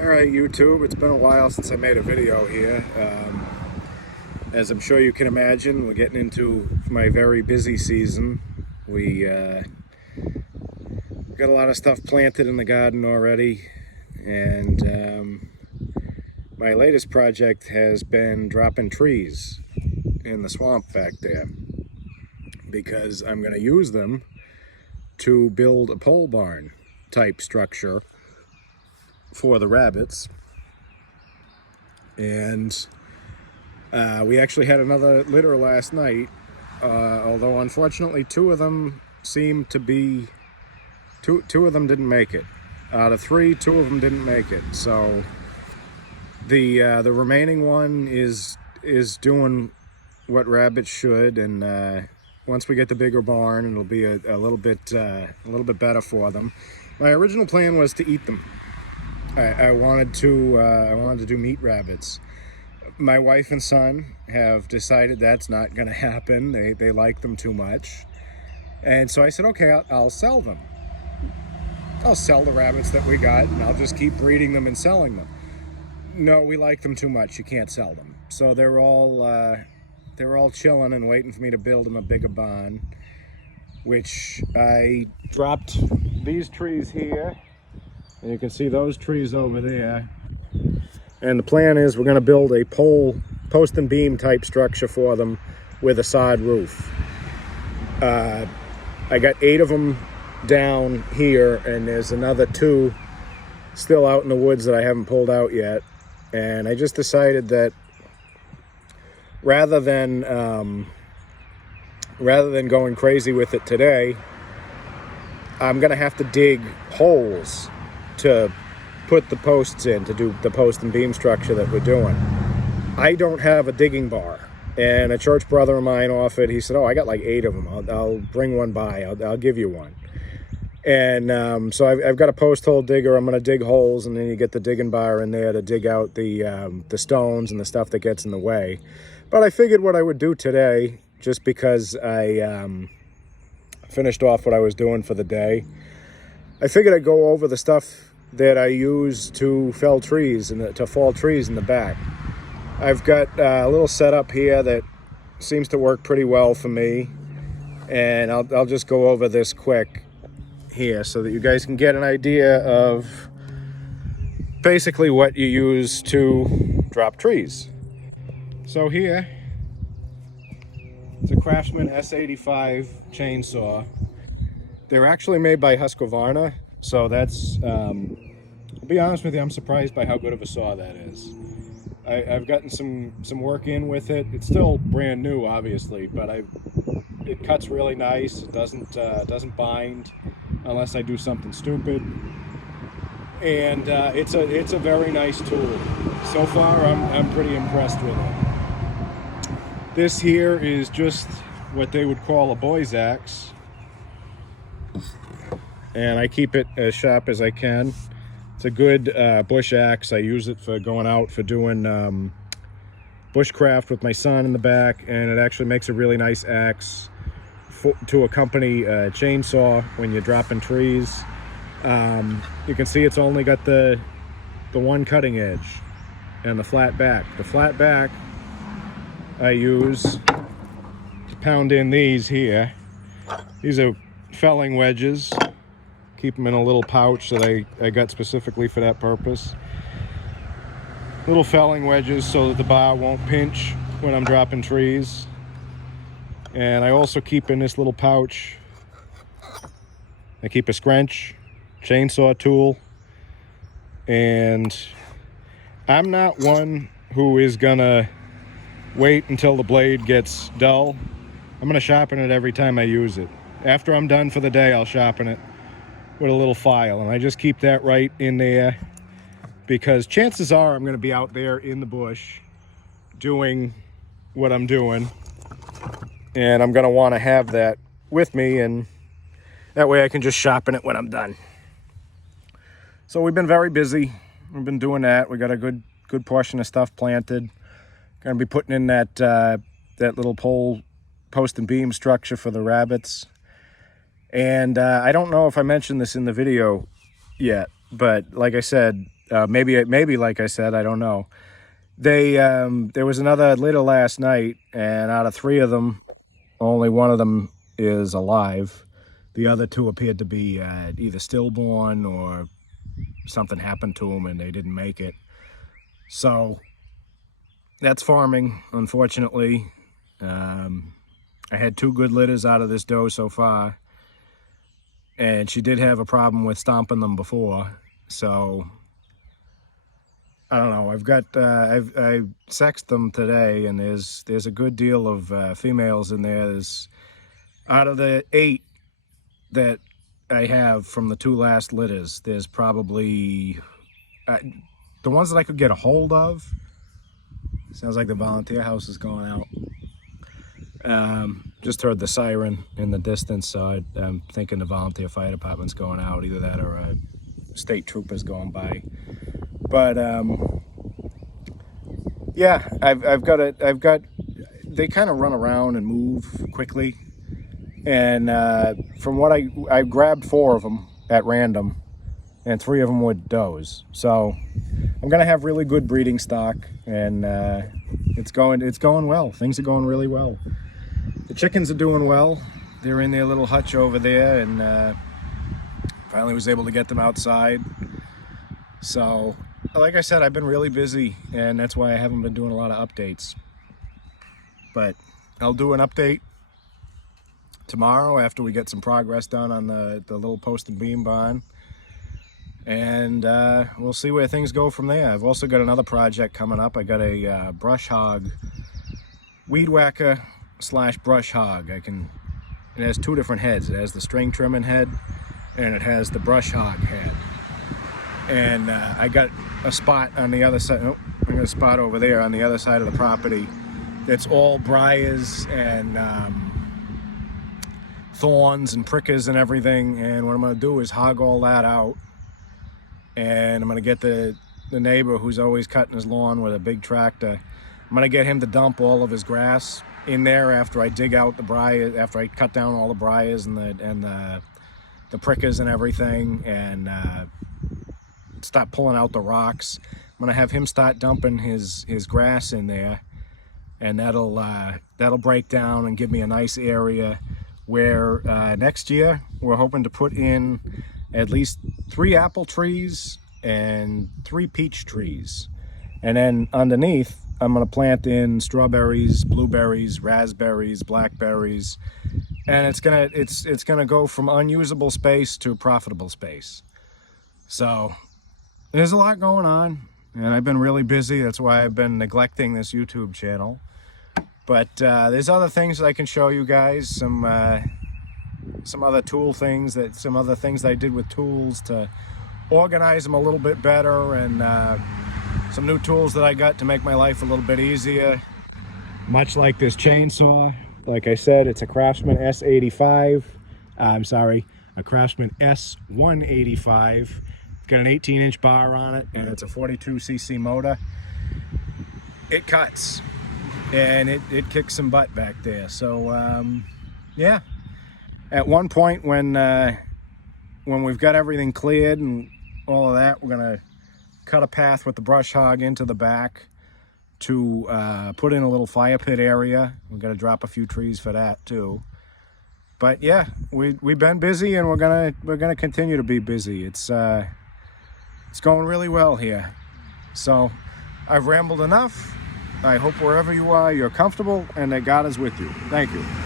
Alright YouTube, it's been a while since I made a video here. As I'm sure you can imagine, we're getting into my very busy season. We got a lot of stuff planted in the garden already, and my latest project has been dropping trees in the swamp back there because I'm going to use them to build a pole barn type structure for the rabbits. And we actually had another litter last night, although unfortunately two of them seemed to be two of them didn't make it. Out of three, two of them didn't make it. So the remaining one is doing what rabbits should, and once we get the bigger barn, it'll be a little bit better for them. My original plan was to eat them. I wanted to do meat rabbits. My wife and son have decided that's not going to happen. They like them too much, and so I said, okay, I'll sell them. I'll sell the rabbits that we got, and I'll just keep breeding them and selling them. No, we like them too much. You can't sell them. So they're all chilling and waiting for me to build them a bigger barn, which I dropped these trees here. And you can see those trees over there. And the plan is we're going to build a post and beam type structure for them with a sod roof. I got 8 of them down here, and there's another 2 still out in the woods that I haven't pulled out yet. And I just decided that rather than going crazy with it today, I'm going to have to dig holes to put the posts in, to do the post and beam structure that we're doing. I don't have a digging bar, and a church brother of mine offered. He said, oh, I got like 8 of them. I'll bring one by. I'll give you one. And so I've got a post hole digger. I'm going to dig holes, and then you get the digging bar in there to dig out the stones and the stuff that gets in the way. But I figured what I would do today, just because I finished off what I was doing for the day, I figured I'd go over the stuff that I use to fell trees and to fall trees in the back. I've got a little setup here that seems to work pretty well for me, and I'll just go over this quick here so that you guys can get an idea of basically what you use to drop trees. So here, it's a Craftsman S185 chainsaw. They're actually made by Husqvarna. So that's, to be honest with you, I'm surprised by how good of a saw that is. I've gotten some work in with it. It's still brand new, obviously, but it cuts really nice. It doesn't bind unless I do something stupid. And it's a very nice tool. So far, I'm pretty impressed with it. This here is just what they would call a boy's axe. And I keep it as sharp as I can. It's a good bush axe. I use it for going out for doing bushcraft with my son in the back, and it actually makes a really nice axe to accompany a chainsaw when you're dropping trees. You can see it's only got the one cutting edge and the flat back. The flat back I use to pound in these here. These are felling wedges. Keep them in a little pouch that I got specifically for that purpose. Little felling wedges so that the bar won't pinch when I'm dropping trees. And I also keep in this little pouch, I keep a scrunch, chainsaw tool. And I'm not one who is gonna wait until the blade gets dull. I'm gonna sharpen it every time I use it. After I'm done for the day, I'll sharpen it with a little file, and I just keep that right in there because chances are I'm going to be out there in the bush doing what I'm doing, and I'm going to want to have that with me, and that way I can just sharpen it when I'm done. So we've been very busy. We've been doing that. We got a good portion of stuff planted. Going to be putting in that little pole post and beam structure for the rabbits. And I don't know if I mentioned this in the video yet, but like I said, Maybe like I said, I don't know. There was another litter last night, and out of 3 of them, only one of them is alive. The other 2 appeared to be either stillborn or something happened to them and they didn't make it. So that's farming, unfortunately. I had 2 good litters out of this doe so far, and she did have a problem with stomping them before. So I don't know. I sexed them today, and there's a good deal of females in there. There's, out of the 8 that I have from the 2 last litters, there's probably the ones that I could get a hold of. Sounds like the volunteer house is going out. Just heard the siren in the distance, so I'm thinking the volunteer fire department's going out, either that or state troopers going by. But yeah, I've got they kind of run around and move quickly, and from what I grabbed 4 of them at random, and 3 of them were does. So I'm gonna have really good breeding stock, and it's going well. Things are going really well. The chickens are doing well. They're in their little hutch over there, and finally was able to get them outside. So like I said, I've been really busy, and that's why I haven't been doing a lot of updates. But I'll do an update tomorrow after we get some progress done on the little post and beam barn, and we'll see where things go from there. I've also got another project coming up. I got a brush hog, weed whacker / brush hog. It has 2 different heads. It has the string trimming head, and it has the brush hog head. And I got a spot on the other side. Oh, I got a spot over there on the other side of the property that's all briars and thorns and prickers and everything. And what I'm going to do is hog all that out, and I'm going to get the neighbor who's always cutting his lawn with a big tractor. I'm going to get him to dump all of his grass in there after I dig out the briar, after I cut down all the briars and the prickers and everything, and start pulling out the rocks. I'm gonna have him start dumping his grass in there, and that'll break down and give me a nice area where next year we're hoping to put in at least 3 apple trees and 3 peach trees, and then underneath I'm gonna plant in strawberries, blueberries, raspberries, blackberries, and it's gonna go from unusable space to profitable space. So there's a lot going on, and I've been really busy. That's why I've been neglecting this YouTube channel. But there's other things that I can show you guys, some other tool things, some other things that I did with tools to organize them a little bit better, and some new tools that I got to make my life a little bit easier. Much like this chainsaw. Like I said, it's a Craftsman S185. A Craftsman S185. It's got an 18-inch bar on it, and it's a 42cc motor. It cuts, and it kicks some butt back there. So yeah, at one point when we've got everything cleared and all of that, we're gonna cut a path with the brush hog into the back to put in a little fire pit area. We're gonna drop a few trees for that too. But yeah, we've been busy, and we're gonna continue to be busy. It's going really well here. So I've rambled enough. I hope wherever you are, you're comfortable and that God is with you. Thank you.